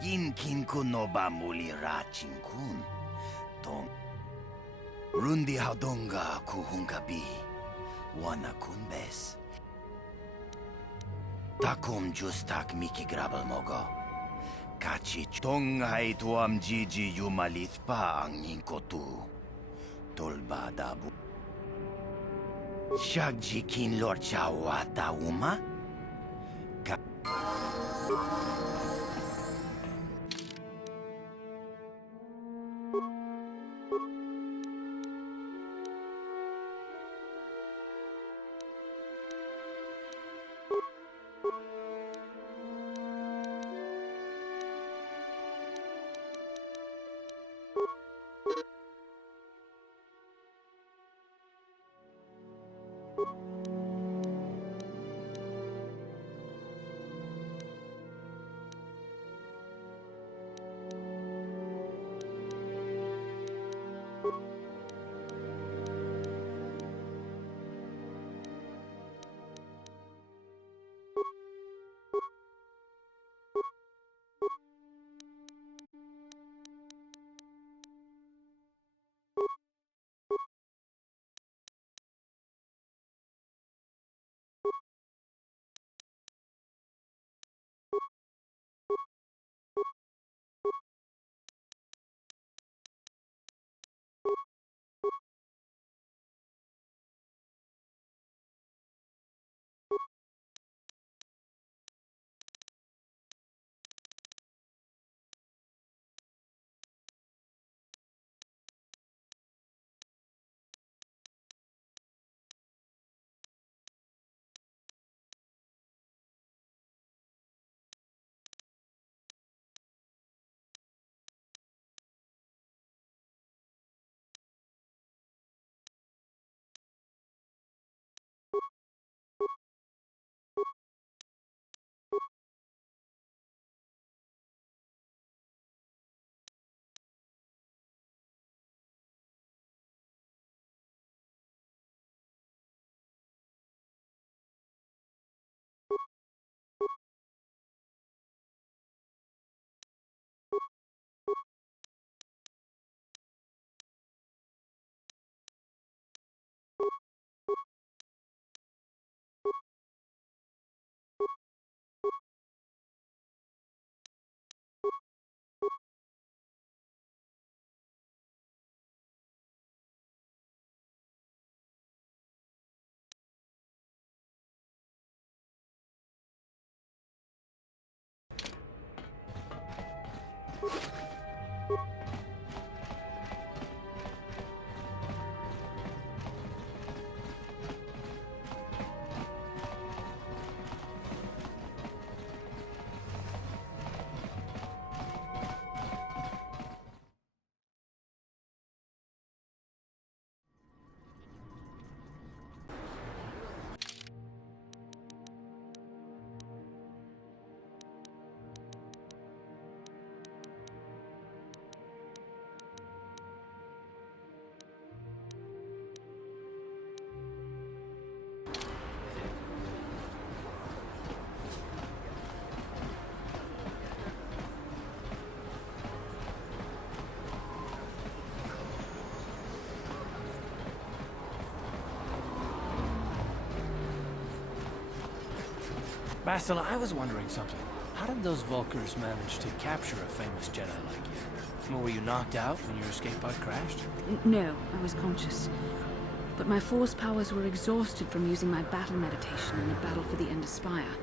Kin kunoba muli rachin kun. Tong. Rundi haudonga kuhungabi. Wana kunbes. Takum justak miki grabal mogo. Kachich tongai tuam jiji yumalithpa ang inkotu. Tolba dabu. Shagji kin lord chawata uma? Basil, I was wondering something. How did those Vulkars manage to capture a famous Jedi like you? Were you knocked out when your escape pod crashed? No, I was conscious. But my force powers were exhausted from using my battle meditation in the battle for the Ender Spire.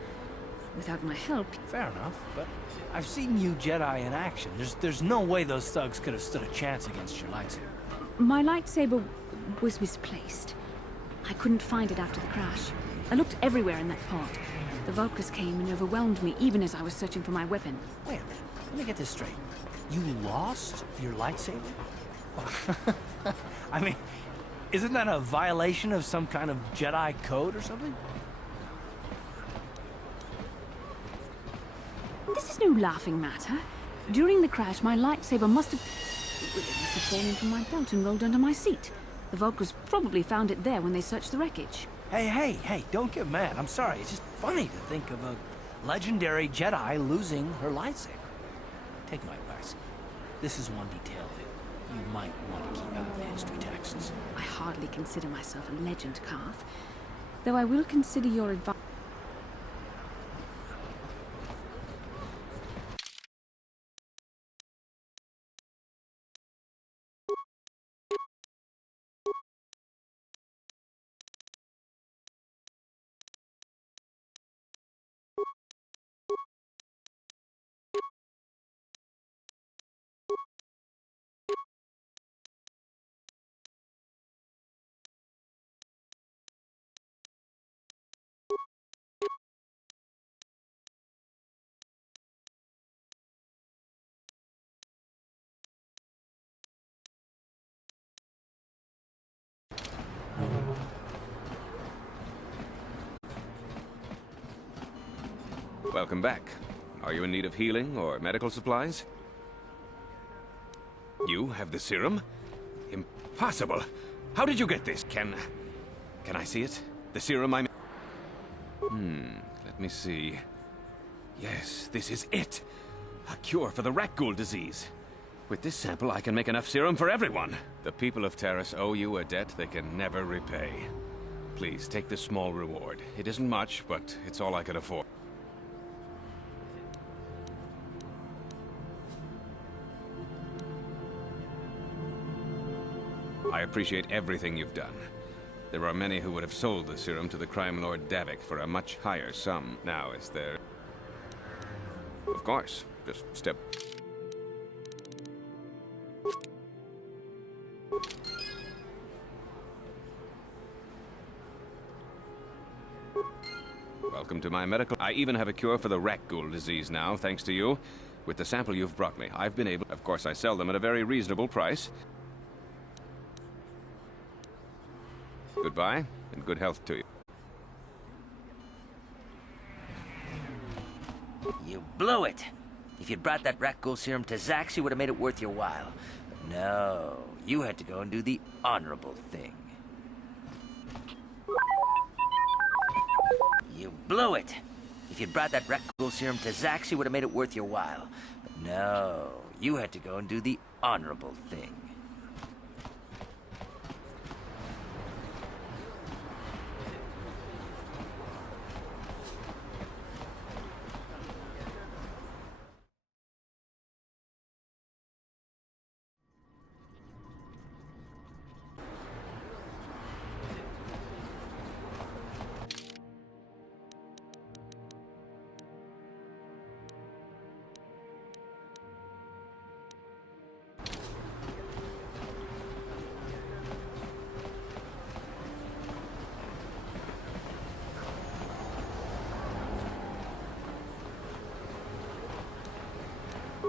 Without my help... Fair enough, but I've seen you Jedi in action. There's no way those thugs could have stood a chance against your lightsaber. My lightsaber was misplaced. I couldn't find it after the crash. I looked everywhere in that pod. The Vulkars came and overwhelmed me even as I was searching for my weapon. Wait a minute, let me get this straight. You lost your lightsaber? I mean, isn't that a violation of some kind of Jedi code or something? This is no laughing matter. During the crash, my lightsaber must have fallen from my belt and rolled under my seat. The Vulkars probably found it there when they searched the wreckage. Hey, don't get mad. I'm sorry. It's just funny to think of a legendary Jedi losing her lightsaber. take my advice. This is one detail that you might want to keep out of the history texts. I hardly consider myself a legend, Carth, though I will consider your advice. Welcome back. Are you in need of healing or medical supplies? You have the serum? Impossible! How did you get this? Can I see it? The serum I let me see. Yes, this is it! A cure for the rat ghoul disease. With this sample, I can make enough serum for everyone. The people of Terrace owe you a debt they can never repay. Please, take this small reward. It isn't much, but it's all I could afford. I appreciate everything you've done. There are many who would have sold the serum to the crime lord Davik for a much higher sum. Now, is there... Of course. Just step... Welcome to my medical... I even have a cure for the rat ghoul disease now, thanks to you. With the sample you've brought me, I've been able... Of course, I sell them at a very reasonable price. Goodbye, and good health to you. You blew it! If you'd brought that rat ghoul serum to Zax, you would have made it worth your while. But no, you had to go and do the honorable thing. You blew it! If you'd brought that rat ghoul serum to Zax, you would have made it worth your while. But no, you had to go and do the honorable thing.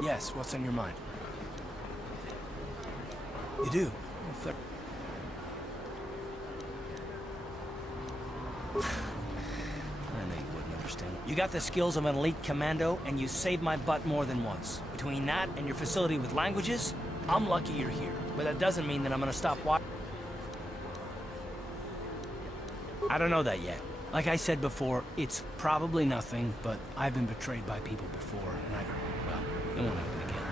Yes, what's on your mind? You do? I knew you wouldn't understand. You got the skills of an elite commando, and you saved my butt more than once. Between that and your facility with languages, I'm lucky you're here. But that doesn't mean that I'm gonna stop watching. I don't know that yet. Like I said before, it's probably nothing, but I've been betrayed by people before, and well, it won't happen again.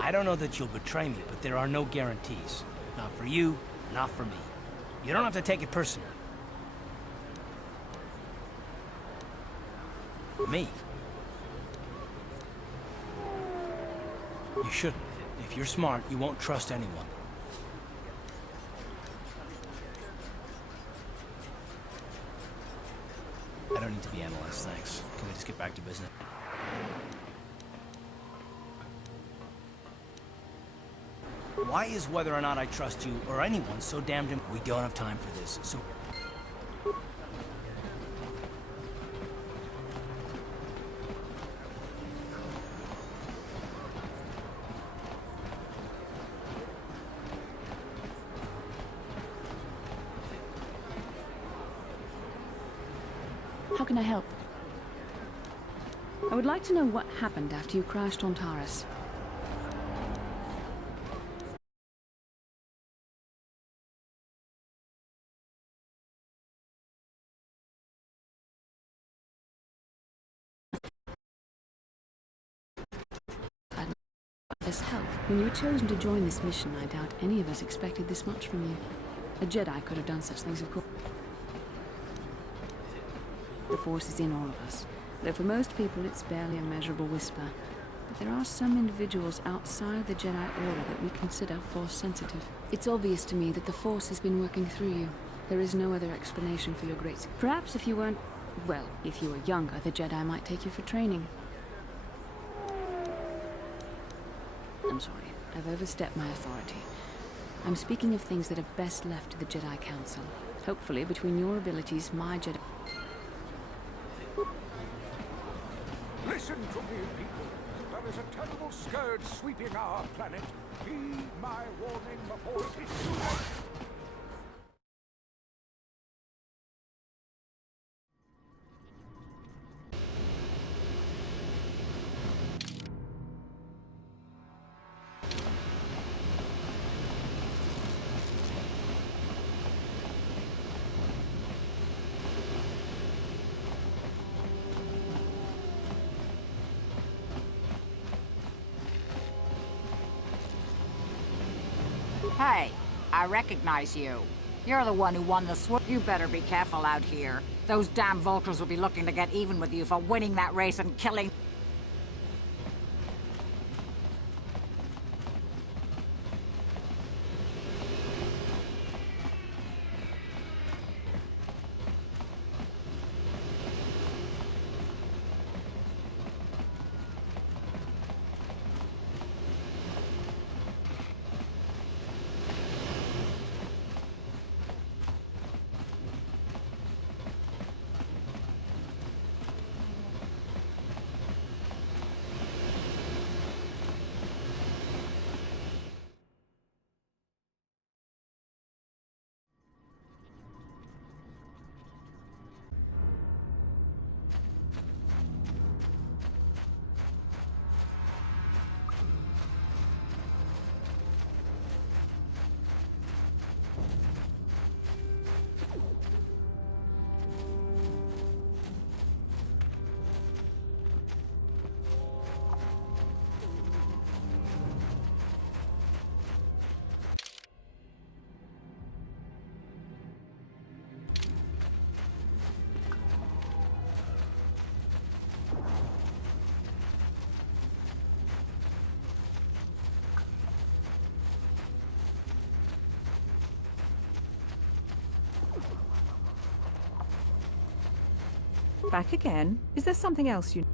I don't know that you'll betray me, but there are no guarantees. Not for you, not for me. You don't have to take it personally. Me? You shouldn't. If you're smart, you won't trust anyone. I don't need to be analyzed, thanks. Can we just get back to business? Why is whether or not I trust you, or anyone, so damned important? We don't have time for this, so... How can I help? I would like to know what happened after you crashed on Taurus. as help. When you were chosen to join this mission, I doubt any of us expected this much from you. A Jedi could have done such things, of course. The Force is in all of us, though for most people it's barely a measurable whisper. But there are some individuals outside the Jedi Order that we consider Force-sensitive. It's obvious to me that the Force has been working through you. There is no other explanation for your great... Perhaps if you weren't... well, if you were younger, the Jedi might take you for training. I'm sorry, I've overstepped my authority. I'm speaking of things that are best left to the Jedi Council. Hopefully, between your abilities, my Jedi... Listen to me, people. There is a terrible scourge sweeping our planet. Heed my warning before it is too late. Hey, I recognize you. You're the one who won the sword. You better be careful out here. Those damn vultures will be looking to get even with you for winning that race and killing... Back again? Is there something else you...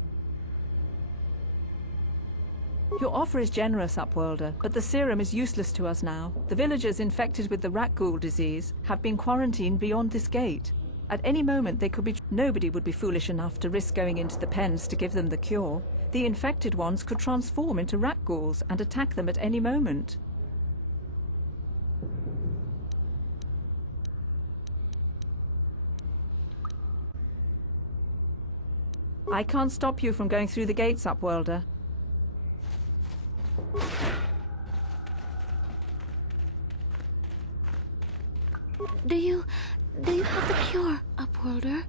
Your offer is generous, Upworlder, but the serum is useless to us now. The villagers infected with the rat ghoul disease have been quarantined beyond this gate. At any moment they could be... Nobody would be foolish enough to risk going into the pens to give them the cure. The infected ones could transform into rat ghouls and attack them at any moment. I can't stop you from going through the gates, Upworlder. Do you have the cure, Upworlder?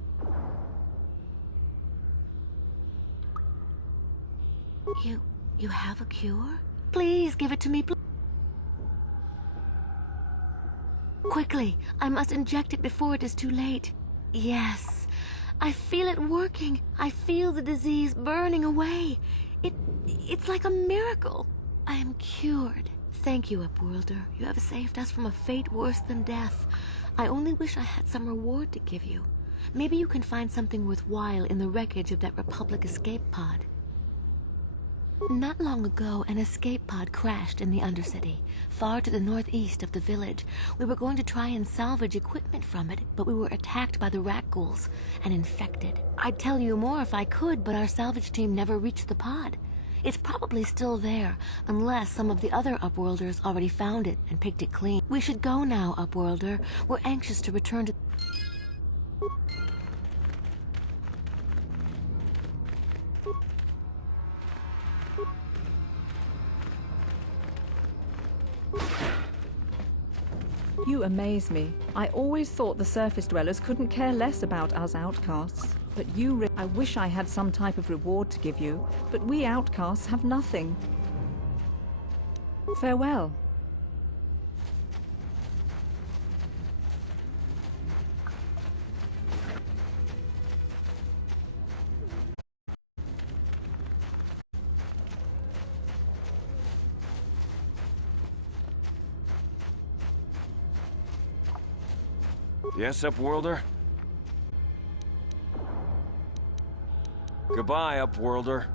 You have a cure? Please give it to me, quickly, I must inject it before it is too late. Yes, I feel it working. I feel the disease burning away. It's like a miracle. I am cured. Thank you, Upworlder. You have saved us from a fate worse than death. I only wish I had some reward to give you. Maybe you can find something worthwhile in the wreckage of that Republic escape pod. Not long ago, an escape pod crashed in the Undercity, far to the northeast of the village. We were going to try and salvage equipment from it, but we were attacked by the rat ghouls and infected. I'd tell you more if I could, but our salvage team never reached the pod. It's probably still there, unless some of the other Upworlders already found it and picked it clean. We should go now, Upworlder. We're anxious to return to... You amaze me. I always thought the surface dwellers couldn't care less about us outcasts. But I wish I had some type of reward to give you, but we outcasts have nothing. Farewell. Yes, Upworlder? Goodbye, Upworlder.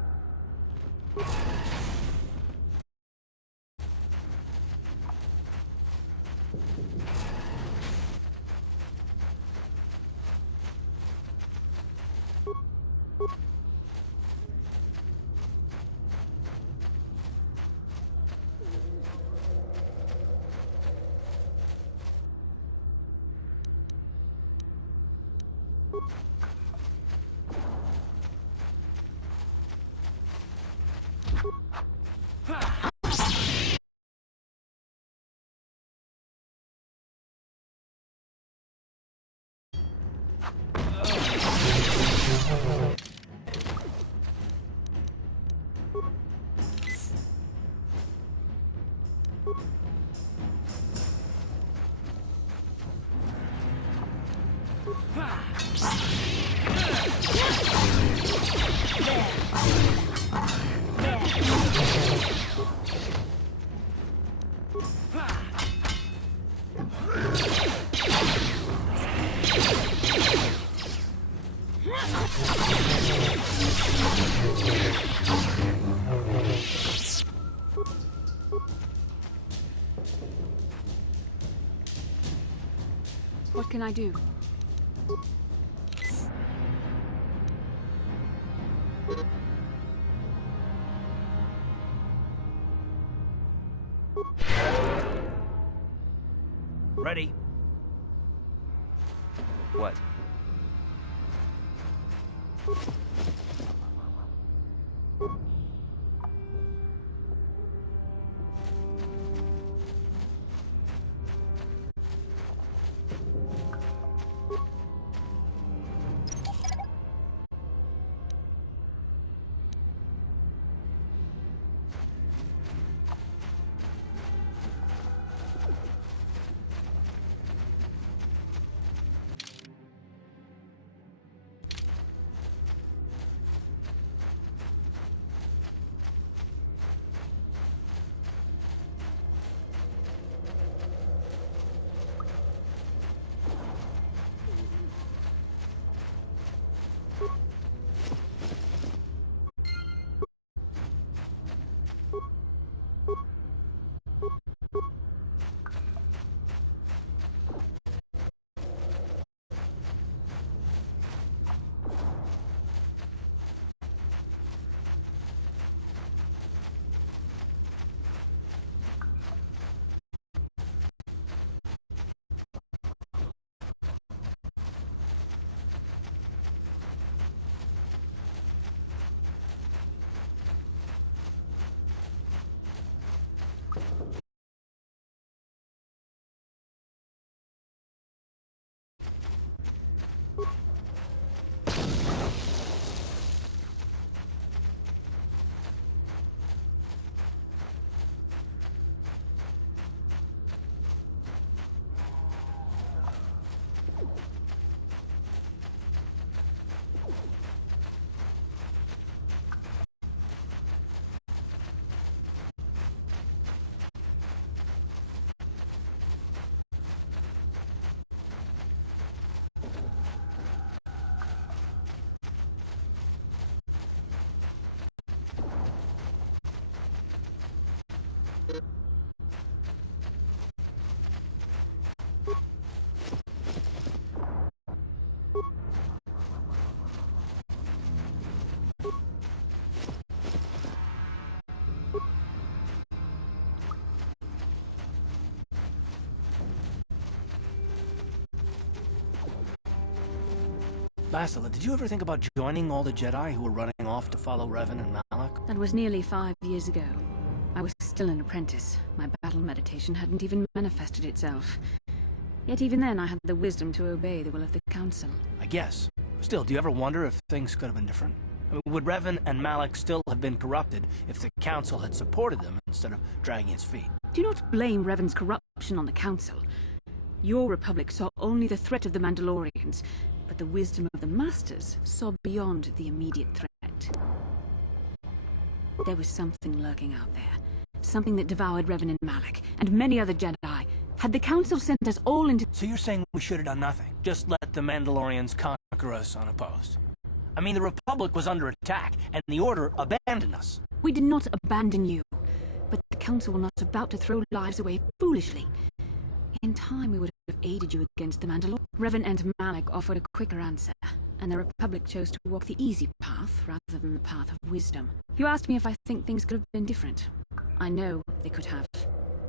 What can I do? Ready? What? Bastila, did you ever think about joining all the Jedi who were running off to follow Revan and Malak? That was nearly 5 years ago. I was still an apprentice. My battle meditation hadn't even manifested itself. Yet even then I had the wisdom to obey the will of the Council. I guess. Still, do you ever wonder if things could have been different? I mean, would Revan and Malak still have been corrupted if the Council had supported them instead of dragging its feet? Do not blame Revan's corruption on the Council. Your Republic saw only the threat of the Mandalorians, but the wisdom of the Masters saw beyond the immediate threat. There was something lurking out there. Something that devoured Revan and Malak, and many other Jedi. Had the Council sent us all into... So you're saying we should have done nothing? Just let the Mandalorians conquer us unopposed? I mean, the Republic was under attack, and the Order abandoned us. We did not abandon you, but the Council were not about to throw lives away foolishly. In time, we would have aided you against the Mandalorians. Revan and Malak offered a quicker answer, and the Republic chose to walk the easy path rather than the path of wisdom. You asked me if I think things could have been different. I know they could have.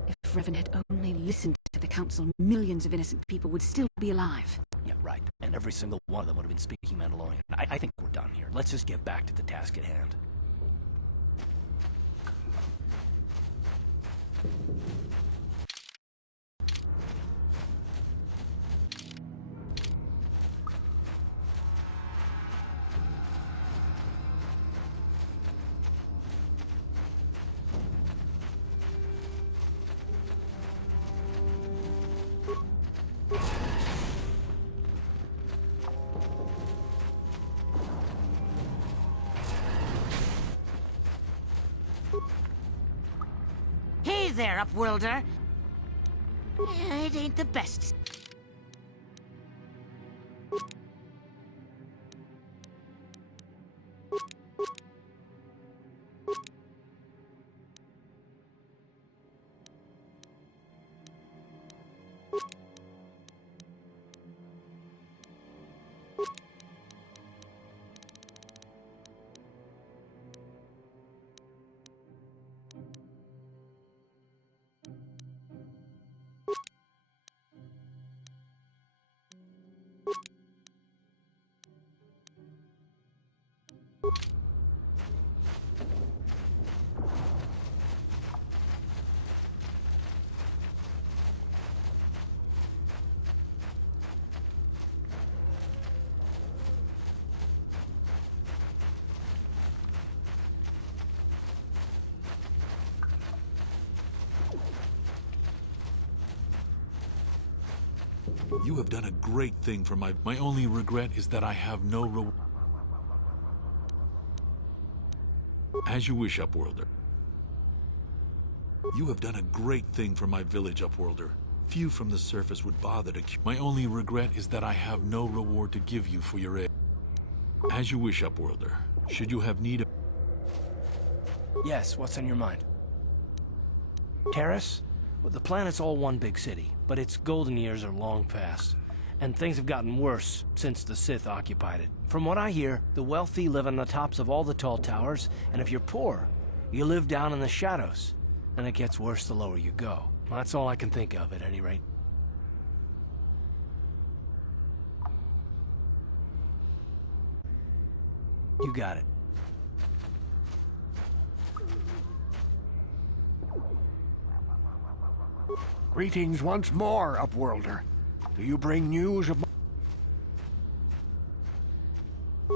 If Revan had only listened to the Council, millions of innocent people would still be alive. Yeah, right. And every single one of them would have been speaking Mandalorian. I think we're done here. Let's just get back to the task at hand. Hey there, Upworlder. It ain't the best. You have done a great thing for my only regret is that I have no reward. As you wish, Upworlder. You have done a great thing for my village, Upworlder. Few from the surface would bother to... My only regret is that I have no reward to give you for your aid. As you wish, Upworlder. Should you have need of... Yes, what's on your mind? Terrace? Well, the planet's all one big city, but its golden years are long past, and things have gotten worse since the Sith occupied it. From what I hear, the wealthy live on the tops of all the tall towers, and if you're poor, you live down in the shadows, and it gets worse the lower you go. Well, that's all I can think of, at any rate. You got it. Greetings once more, Upworlder. Do you bring news of...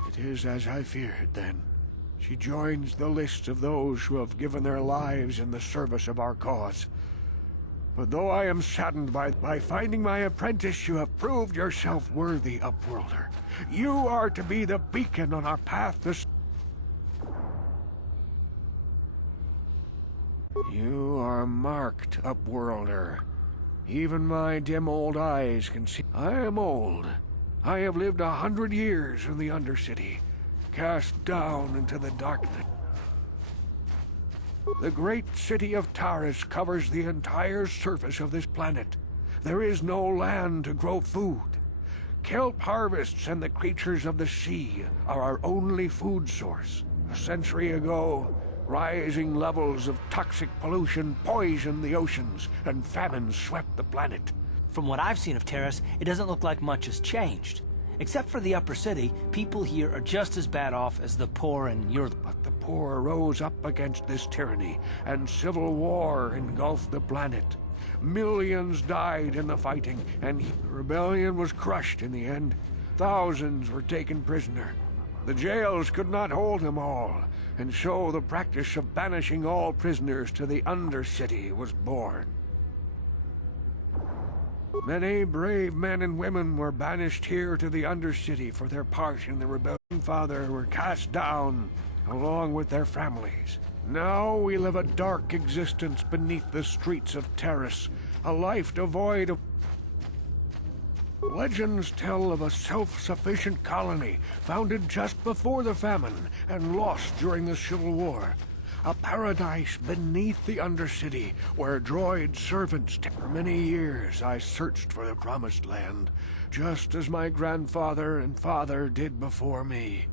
It is as I feared, then. She joins the list of those who have given their lives in the service of our cause. But though I am saddened by finding my apprentice, you have proved yourself worthy, Upworlder. You are to be the beacon on our path to... You are marked, Upworlder. Even my dim old eyes can see. I am old. I have lived 100 years in the Undercity, cast down into the darkness. The great city of Taris covers the entire surface of this planet. There is no land to grow food. Kelp harvests and the creatures of the sea are our only food source. A century ago, rising levels of toxic pollution poisoned the oceans, and famine swept the planet. From what I've seen of Terrace, it doesn't look like much has changed. Except for the upper city, people here are just as bad off as the poor in your... But the poor rose up against this tyranny, and civil war engulfed the planet. Millions died in the fighting, and the rebellion was crushed in the end. Thousands were taken prisoner. The jails could not hold them all, and so the practice of banishing all prisoners to the Undercity was born. Many brave men and women were banished here to the Undercity for their part in the rebellion. Father were cast down, along with their families. Now we live a dark existence beneath the streets of Terrace, a life devoid of... Legends tell of a self-sufficient colony founded just before the famine and lost during the Civil War. A paradise beneath the Undercity where droid servants... For many years I searched for the Promised Land, just as my grandfather and father did before me.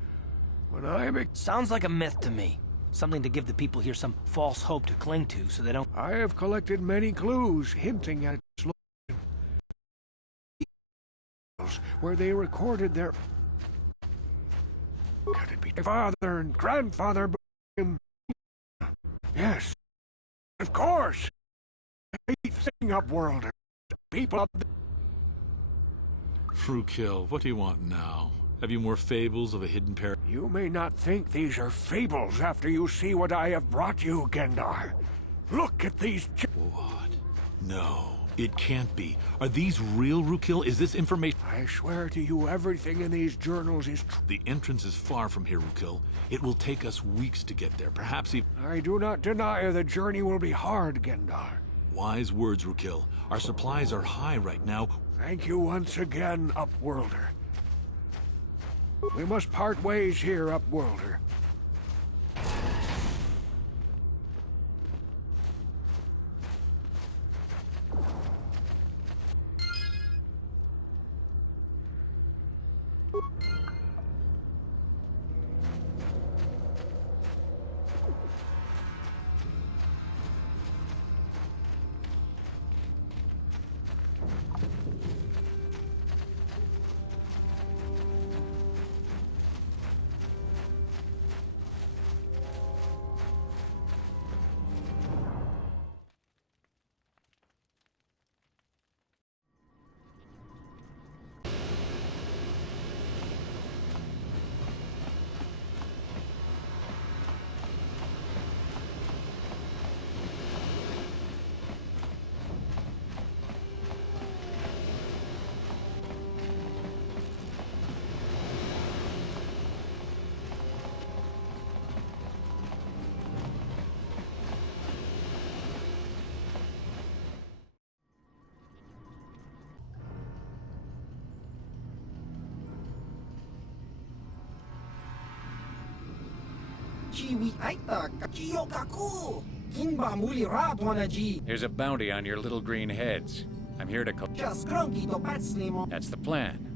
When I Sounds like a myth to me. Something to give the people here some false hope to cling to so they don't... I have collected many clues hinting at its where they recorded their... Could it be father and grandfather? Yes, of course. Great thing, Upworlder. People up there. Frukill, what do you want now? Have you more fables of a hidden paradise? You may not think these are fables after you see what I have brought you, Gendar. Look at these... What? No, it can't be. Are these real, Frukill? Is this information... I swear to you, everything in these journals is true. The entrance is far from here, Frukill. It will take us weeks to get there, perhaps even... I do not deny the journey will be hard, Gendar. Wise words, Frukill. Our supplies are high right now. Thank you once again, Upworlder. We must part ways here, Upworlder. Here's a bounty on your little green heads. I'm here to... That's the plan.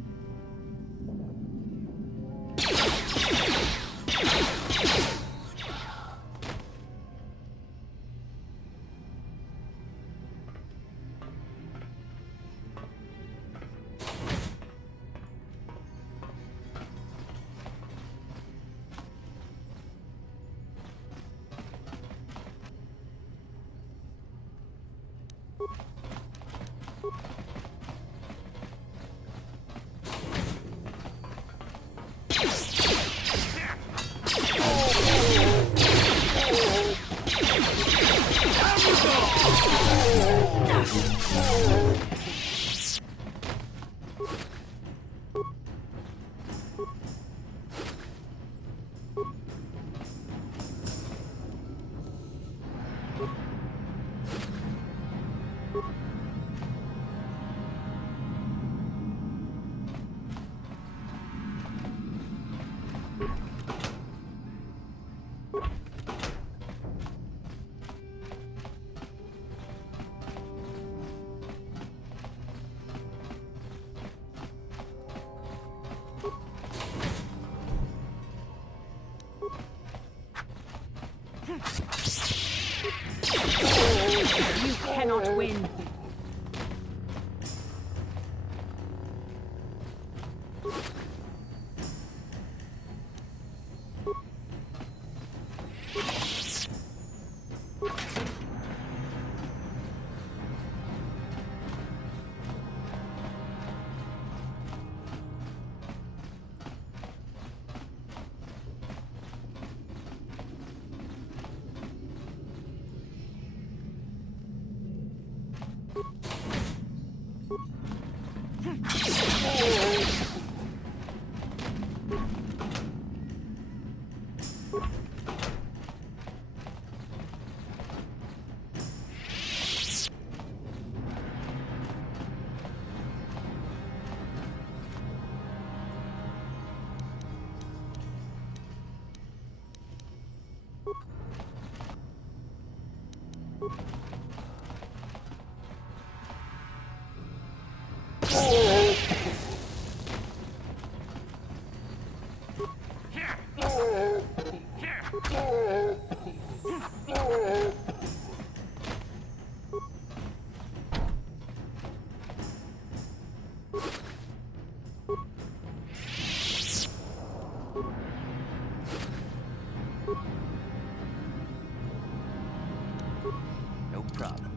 No problem.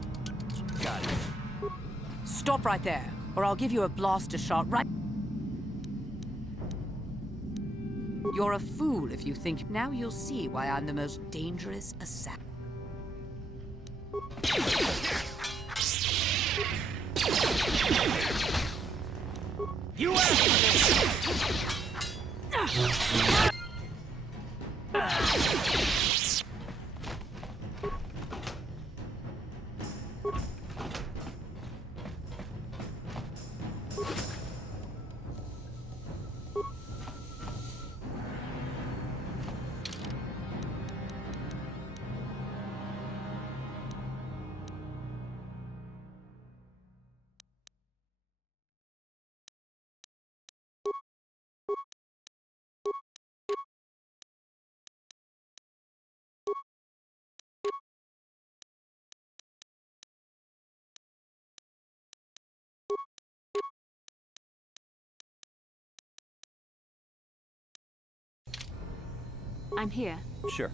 Got it. Stop right there, or I'll give you a blaster shot right... You're a fool if you think... Now you'll see why I'm the most dangerous assassin. You asked for this! I'm here. Sure.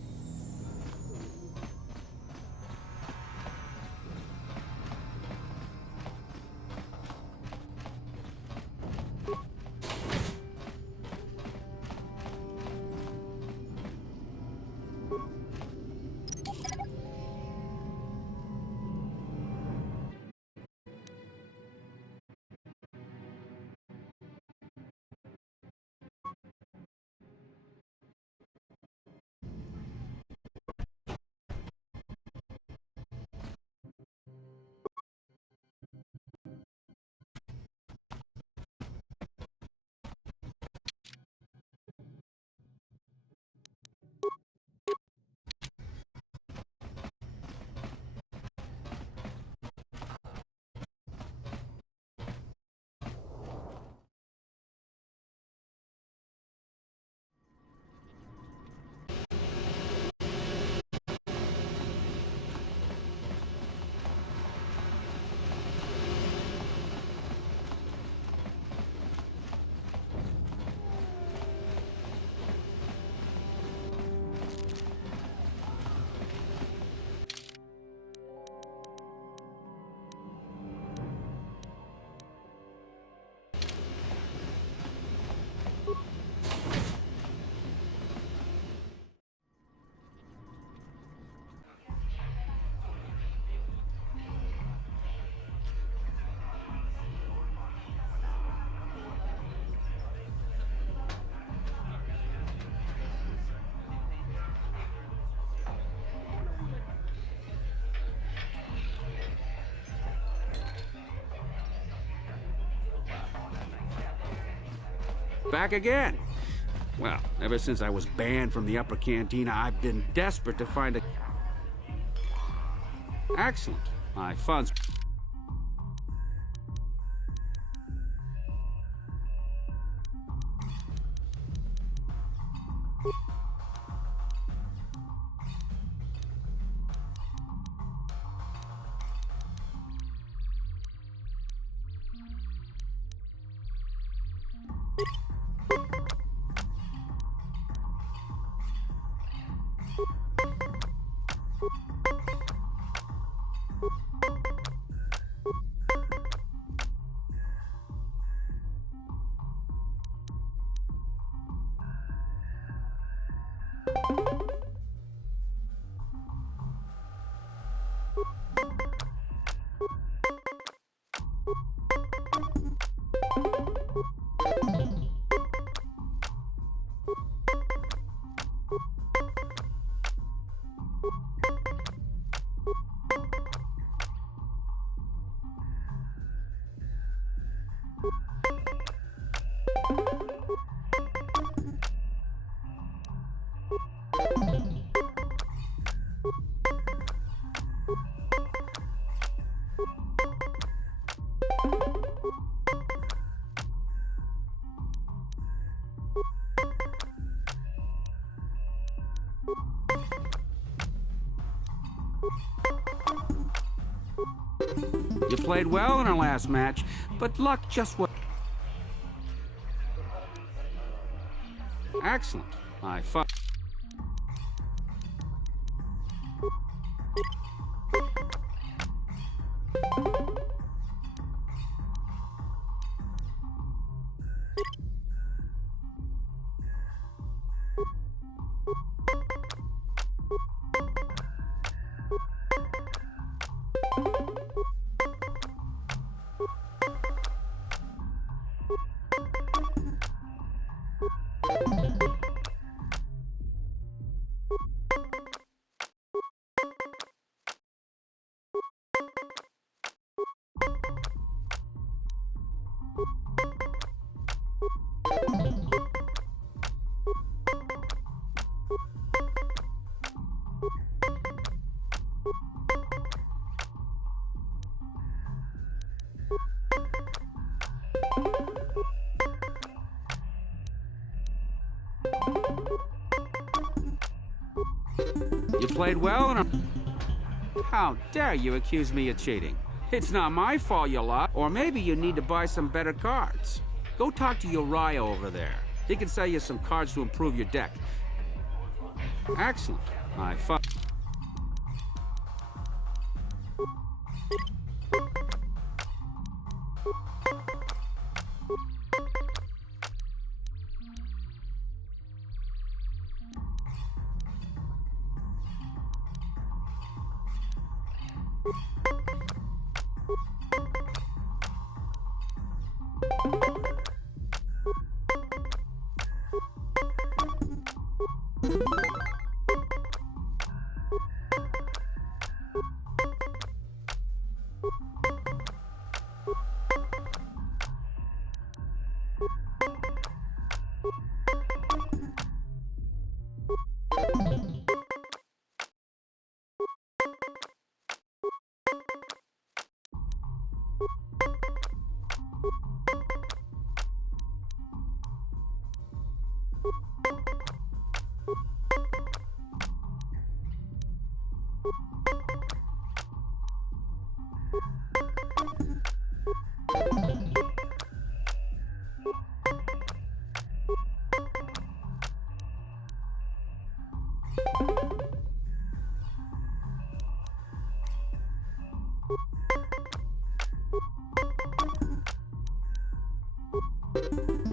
Back again. Well, ever since I was banned from the upper cantina, I've been desperate to find a... Excellent. My funds... You played well in our last match, but luck just was... Excellent. I fuck. You played well and... How dare you accuse me of cheating? It's not my fault you lost. Or maybe you need to buy some better cards. Go talk to Uriah over there. He can sell you some cards to improve your deck. Excellent. I fuck.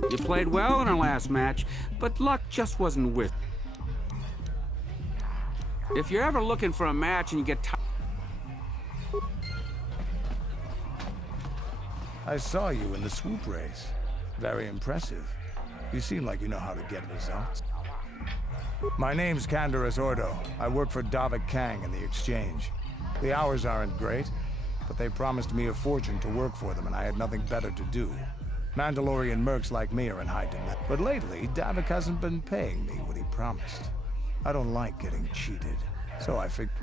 You played well in our last match, but luck just wasn't with. If you're ever looking for a match and you get tired... I saw you in the swoop race. Very impressive. You seem like you know how to get results. My name's Canderous Ordo. I work for Davik Kang in the Exchange. The hours aren't great, but they promised me a fortune to work for them, and I had nothing better to do. Mandalorian mercs like me are in high demand. But lately, Davik hasn't been paying me what he promised. I don't like getting cheated, so I figured...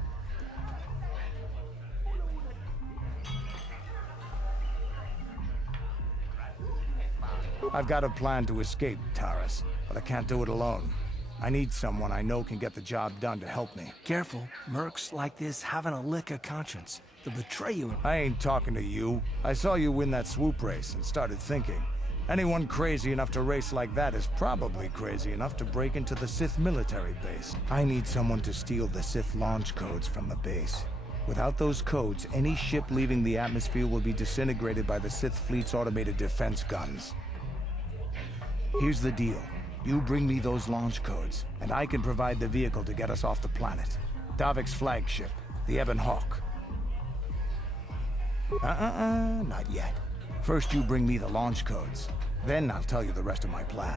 I've got a plan to escape, Taris, but I can't do it alone. I need someone I know can get the job done to help me. Careful. Mercs like this haven't a lick of conscience. They'll betray you. I ain't talking to you. I saw you win that swoop race and started thinking. Anyone crazy enough to race like that is probably crazy enough to break into the Sith military base. I need someone to steal the Sith launch codes from the base. Without those codes, any ship leaving the atmosphere will be disintegrated by the Sith fleet's automated defense guns. Here's the deal. You bring me those launch codes, and I can provide the vehicle to get us off the planet. Davik's flagship, the Ebon Hawk. Not yet. First you bring me the launch codes. Then I'll tell you the rest of my plan.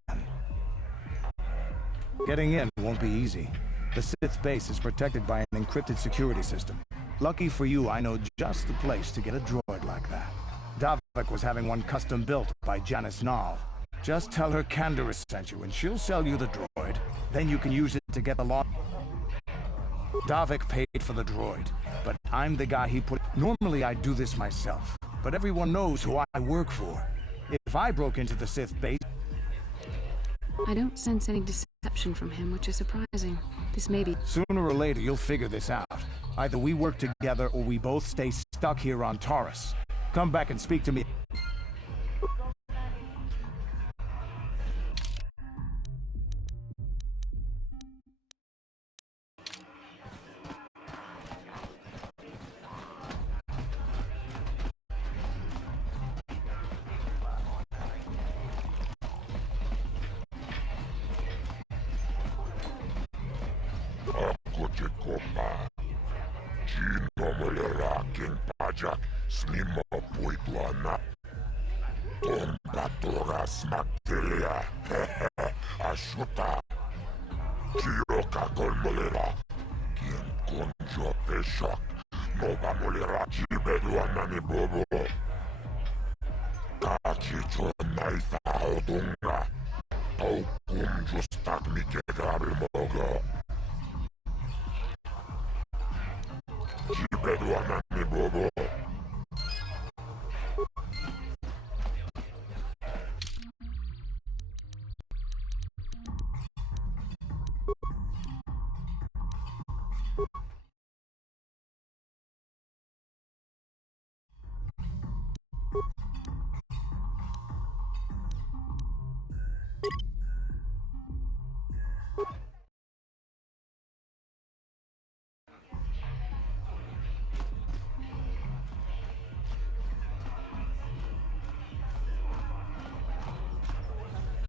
Getting in won't be easy. The Sith base is protected by an encrypted security system. Lucky for you, I know just the place to get a droid like that. Davik was having one custom built by Janice Nall. Just tell her Canderous sent you, and she'll sell you the droid. Then you can use it to get the launch. Davik paid for the droid, but I'm the guy he put... Normally I'd do this myself, but everyone knows who I work for. If I broke into the Sith base... I don't sense any deception from him, which is surprising. This may be... Sooner or later, you'll figure this out. Either we work together or we both stay stuck here on Taurus. Come back and speak to me. Pajak snima puituana. Tombatora smaktelia. Ashuta. Kioka kolmolera. Kien konjo peshak. Nova molera jibeduana ni bobo. Kachicho naifa odunga. Taukum justak mike grabil mogo. Jibeduana ni bobo. You